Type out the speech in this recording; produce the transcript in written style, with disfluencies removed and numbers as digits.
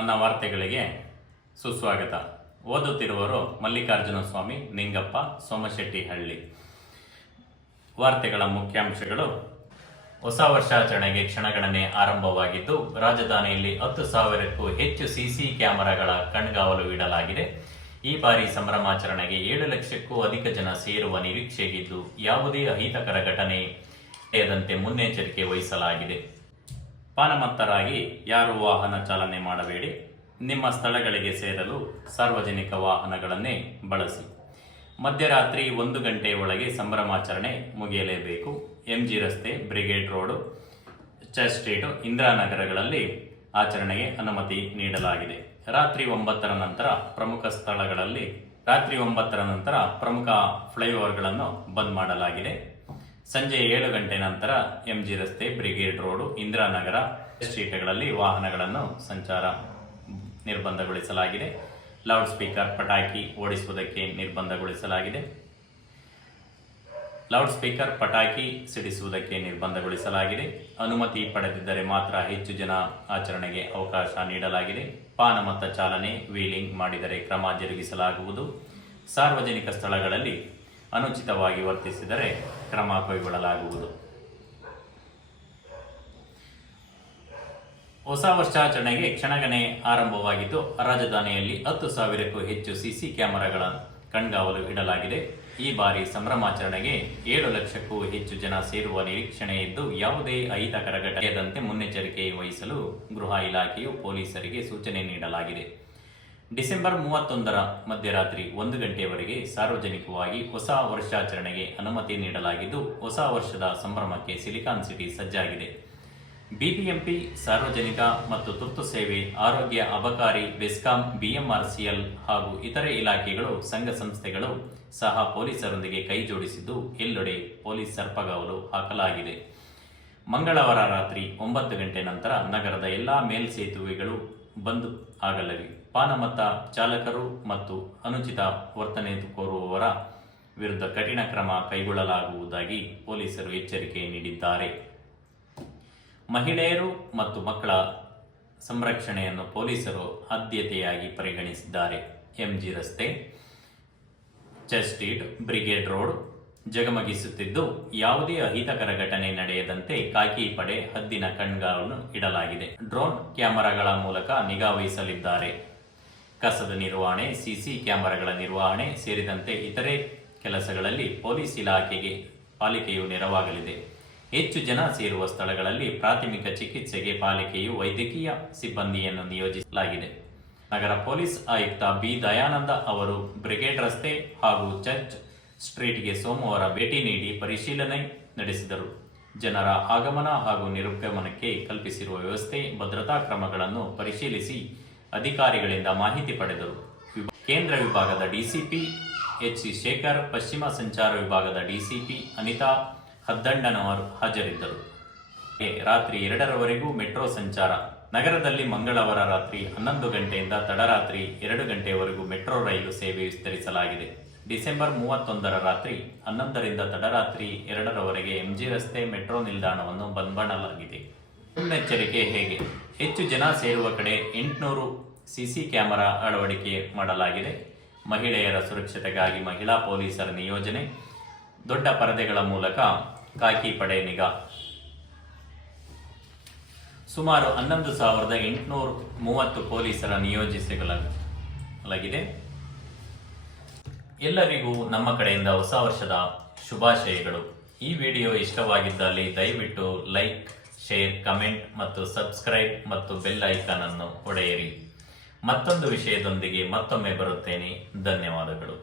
ನನ್ನ ವಾರ್ತೆಗಳಿಗೆ ಸುಸ್ವಾಗತ. ಓದುತ್ತಿರುವವರು ಮಲ್ಲಿಕಾರ್ಜುನ ಸ್ವಾಮಿ, ನಿಂಗಪ್ಪ, ಸೋಮಶೆಟ್ಟಿಹಳ್ಳಿ. ವಾರ್ತೆಗಳ ಮುಖ್ಯಾಂಶಗಳು. ಹೊಸ ವರ್ಷಾಚರಣೆಗೆ ಕ್ಷಣಗಣನೆ ಆರಂಭವಾಗಿದ್ದು, ರಾಜಧಾನಿಯಲ್ಲಿ 10,000ಕ್ಕೂ ಹೆಚ್ಚು ಸಿಸಿ ಕ್ಯಾಮೆರಾಗಳ ಕಣ್ಗಾವಲು ಇಡಲಾಗಿದೆ. ಈ ಬಾರಿ ಸಂಭ್ರಮಾಚರಣೆಗೆ 7 ಲಕ್ಷಕ್ಕೂ ಅಧಿಕ ಜನ ಸೇರುವ ನಿರೀಕ್ಷೆಗಿದ್ದು, ಯಾವುದೇ ಅಹಿತಕರ ಘಟನೆ ನಡೆಯದಂತೆ ಮುನ್ನೆಚ್ಚರಿಕೆ ವಹಿಸಲಾಗಿದೆ. ಪಾನಮತ್ತರಾಗಿ ಯಾರು ವಾಹನ ಚಾಲನೆ ಮಾಡಬೇಡಿ. ನಿಮ್ಮ ಸ್ಥಳಗಳಿಗೆ ಸೇರಲು ಸಾರ್ವಜನಿಕ ವಾಹನಗಳನ್ನೇ ಬಳಸಿ. ಮಧ್ಯರಾತ್ರಿ 1 ಗಂಟೆ ಒಳಗೆ ಸಂಭ್ರಮಾಚರಣೆ ಮುಗಿಯಲೇಬೇಕು. MG ರಸ್ತೆ, ಬ್ರಿಗೇಡ್ ರೋಡು, ಚರ್ಚ್ ಸ್ಟ್ರೀಟ್, ಇಂದಿರಾನಗರಗಳಲ್ಲಿ ಆಚರಣೆಗೆ ಅನುಮತಿ ನೀಡಲಾಗಿದೆ. ರಾತ್ರಿ 9ರ ನಂತರ ಪ್ರಮುಖ ಫ್ಲೈಓವರ್ಗಳನ್ನು ಬಂದ್ ಮಾಡಲಾಗಿದೆ. ಸಂಜೆ 7 ಗಂಟೆ ನಂತರ MG ರಸ್ತೆ, ಬ್ರಿಗೇಡ್ ರೋಡು, ಇಂದಿರಾನಗರ ಸ್ಟ್ರೀಟ್ಗಳಲ್ಲಿ ವಾಹನಗಳನ್ನು ಸಂಚಾರ ನಿರ್ಬಂಧಗೊಳಿಸಲಾಗಿದೆ. ಲೌಡ್ ಸ್ಪೀಕರ್, ಪಟಾಕಿ ಓಡಿಸುವುದಕ್ಕೆ ನಿರ್ಬಂಧಗೊಳಿಸಲಾಗಿದೆ. ಸಿಡಿಸುವುದಕ್ಕೆ ನಿರ್ಬಂಧಗೊಳಿಸಲಾಗಿದೆ. ಅನುಮತಿ ಪಡೆದಿದ್ದರೆ ಮಾತ್ರ ಹೆಚ್ಚು ಜನ ಆಚರಣೆಗೆ ಅವಕಾಶ ನೀಡಲಾಗಿದೆ. ಪಾನಮತ್ತ ಚಾಲನೆ, ವೀಲಿಂಗ್ ಮಾಡಿದರೆ ಕ್ರಮ ಜರುಗಿಸಲಾಗುವುದು. ಸಾರ್ವಜನಿಕ ಸ್ಥಳಗಳಲ್ಲಿ ಅನುಚಿತವಾಗಿ ವರ್ತಿಸಿದರೆ ಕ್ರಮ ಕೈಗೊಳ್ಳಲಾಗುವುದು. ಹೊಸ ವರ್ಷಾಚರಣೆಗೆ ಕ್ಷಣಗಣನೆ ಆರಂಭವಾಗಿದ್ದು, ರಾಜಧಾನಿಯಲ್ಲಿ 10,000ಕ್ಕೂ ಹೆಚ್ಚು ಸಿಸಿ ಕ್ಯಾಮೆರಾಗಳ ಕಣ್ಗಾವಲು ಇಡಲಾಗಿದೆ. ಈ ಬಾರಿ ಸಂಭ್ರಮಾಚರಣೆಗೆ 7 ಲಕ್ಷಕ್ಕೂ ಹೆಚ್ಚು ಜನ ಸೇರುವ ನಿರೀಕ್ಷಣೆ ಇದ್ದು, ಯಾವುದೇ ಅಹಿತಕರ ಘಟನೆಯದಂತೆ ಮುನ್ನೆಚ್ಚರಿಕೆ ವಹಿಸಲು ಗೃಹ ಇಲಾಖೆಯು ಪೊಲೀಸರಿಗೆ ಸೂಚನೆ ನೀಡಲಾಗಿದೆ. ಡಿಸೆಂಬರ್ 31ರ ಮಧ್ಯರಾತ್ರಿ 1 ಗಂಟೆಯವರೆಗೆ ಸಾರ್ವಜನಿಕವಾಗಿ ಹೊಸ ವರ್ಷಾಚರಣೆಗೆ ಅನುಮತಿ ನೀಡಲಾಗಿದ್ದು, ಹೊಸ ವರ್ಷದ ಸಂಭ್ರಮಕ್ಕೆ ಸಿಲಿಕಾನ್ ಸಿಟಿ ಸಜ್ಜಾಗಿದೆ. ಬಿಬಿಎಂಪಿ, ಸಾರ್ವಜನಿಕ ಮತ್ತು ತುರ್ತು ಸೇವೆ, ಆರೋಗ್ಯ, ಅಬಕಾರಿ, ಬೆಸ್ಕಾಂ, BMRCL ಹಾಗೂ ಇತರೆ ಇಲಾಖೆಗಳು, ಸಂಘ ಸಂಸ್ಥೆಗಳು ಸಹ ಪೊಲೀಸರೊಂದಿಗೆ ಕೈ ಜೋಡಿಸಿದ್ದು, ಎಲ್ಲೆಡೆ ಪೊಲೀಸ್ ಸರ್ಪಗಾವಲು ಹಾಕಲಾಗಿದೆ. ಮಂಗಳವಾರ ರಾತ್ರಿ 9 ಗಂಟೆ ನಂತರ ನಗರದ ಎಲ್ಲಾ ಮೇಲ್ಸೇತುವೆಗಳು ಬಂದ್ ಆಗಲಿವೆ. ಪಾನಮತ್ತ ಚಾಲಕರು ಮತ್ತು ಅನುಚಿತ ವರ್ತನೆ ಕೋರುವವರ ವಿರುದ್ಧ ಕಠಿಣ ಕ್ರಮ ಕೈಗೊಳ್ಳಲಾಗುವುದಾಗಿ ಪೊಲೀಸರು ಎಚ್ಚರಿಕೆ ನೀಡಿದ್ದಾರೆ. ಮಹಿಳೆಯರು ಮತ್ತು ಮಕ್ಕಳ ಸಂರಕ್ಷಣೆಯನ್ನು ಪೊಲೀಸರು ಆದ್ಯತೆಯಾಗಿ ಪರಿಗಣಿಸಿದ್ದಾರೆ. MG ರಸ್ತೆ, ಚರ್ಚ್ ಸ್ಟ್ರೀಟ್, ಬ್ರಿಗೇಡ್ ರೋಡ್ ಜಗಮಗಿಸುತ್ತಿದ್ದು, ಯಾವುದೇ ಅಹಿತಕರ ಘಟನೆ ನಡೆಯದಂತೆ ಖಾಕಿ ಪಡೆ ಹದ್ದಿನ ಕಣ್ಗಾವಲು ಇಡಲಾಗಿದೆ. ಡ್ರೋನ್ ಕ್ಯಾಮೆರಾಗಳ ಮೂಲಕ ನಿಗಾ ವಹಿಸಲಿದ್ದಾರೆ. ಕಸದ ನಿರ್ವಹಣೆ, ಸಿಸಿ ಕ್ಯಾಮೆರಾಗಳ ನಿರ್ವಹಣೆ ಸೇರಿದಂತೆ ಇತರೆ ಕೆಲಸಗಳಲ್ಲಿ ಪೊಲೀಸ್ ಪಾಲಿಕೆಯು ನೆರವಾಗಲಿದೆ. ಹೆಚ್ಚು ಜನ ಸೇರುವ ಸ್ಥಳಗಳಲ್ಲಿ ಪ್ರಾಥಮಿಕ ಚಿಕಿತ್ಸೆಗೆ ಪಾಲಿಕೆಯು ವೈದ್ಯಕೀಯ ಸಿಬ್ಬಂದಿಯನ್ನು ನಿಯೋಜಿಸಲಾಗಿದೆ. ನಗರ ಪೊಲೀಸ್ ಆಯುಕ್ತ B. ದಯಾನಂದ ಅವರು ಬ್ರಿಗೇಡ್ ರಸ್ತೆ ಹಾಗೂ ಚರ್ಚ್ ಸ್ಟ್ರೀಟ್ಗೆ ಸೋಮವಾರ ಭೇಟಿ ನೀಡಿ ಪರಿಶೀಲನೆ ನಡೆಸಿದರು. ಜನರ ಆಗಮನ ಹಾಗೂ ನಿರ್ಗಮನಕ್ಕೆ ಕಲ್ಪಿಸಿರುವ ವ್ಯವಸ್ಥೆ, ಭದ್ರತಾ ಕ್ರಮಗಳನ್ನು ಪರಿಶೀಲಿಸಿ ಅಧಿಕಾರಿಗಳಿಂದ ಮಾಹಿತಿ ಪಡೆದರು. ಕೇಂದ್ರ ವಿಭಾಗದ DCP HC ಶೇಖರ್, ಪಶ್ಚಿಮ ಸಂಚಾರ ವಿಭಾಗದ DCP ಅನಿತಾ ಹದ್ದಣ್ಣನವರು ಹಾಜರಿದ್ದರು. ರಾತ್ರಿ 2ರವರೆಗೂ ಮೆಟ್ರೋ ಸಂಚಾರ. ನಗರದಲ್ಲಿ ಮಂಗಳವಾರ ರಾತ್ರಿ 11 ಗಂಟೆಯಿಂದ ತಡರಾತ್ರಿ 2 ಗಂಟೆಯವರೆಗೂ ಮೆಟ್ರೋ ರೈಲು ಸೇವೆ ವಿಸ್ತರಿಸಲಾಗಿದೆ. ಡಿಸೆಂಬರ್ 31ರ ರಾತ್ರಿ 11ರಿಂದ ತಡರಾತ್ರಿ 2ರವರೆಗೆ MG ರಸ್ತೆ ಮೆಟ್ರೋ ನಿಲ್ದಾಣವನ್ನು ಬಂದ್ ಮಾಡಲಾಗಿದೆ. ಮುನ್ನೆಚ್ಚರಿಕೆ ಹೇಗೆ? ಹೆಚ್ಚು ಜನ ಸೇರುವ ಕಡೆ 800 ಸಿಸಿ ಕ್ಯಾಮೆರಾ ಅಳವಡಿಕೆ ಮಾಡಲಾಗಿದೆ. ಮಹಿಳೆಯರ ಸುರಕ್ಷತೆಗಾಗಿ ಮಹಿಳಾ ಪೊಲೀಸರ ನಿಯೋಜನೆ, ದೊಡ್ಡ ಪರದೆಗಳ ಮೂಲಕ ಖಾಕಿ ಪಡೆ ನಿಗಾ. ಸುಮಾರು 11,830 ಪೊಲೀಸರ ನಿಯೋಜಿಸಲಾಗಿದೆ. ಎಲ್ಲರಿಗೂ ನಮ್ಮ ಕಡೆಯಿಂದ ಹೊಸ ವರ್ಷದ ಶುಭಾಶಯಗಳು. ಈ ವಿಡಿಯೋ ಇಷ್ಟವಾಗಿದ್ದಲ್ಲಿ ದಯವಿಟ್ಟು ಲೈಕ್, ಶೇರ್, ಕಮೆಂಟ್ ಮತ್ತು ಸಬ್ಸ್ಕ್ರೈಬ್ ಮತ್ತು ಬೆಲ್ ಐಕಾನ್ ಅನ್ನು ಹೊಡೆಯಿರಿ. ಮತ್ತೊಂದು ವಿಷಯದೊಂದಿಗೆ ಮತ್ತೊಮ್ಮೆ ಬರುತ್ತೇನೆ. ಧನ್ಯವಾದಗಳು.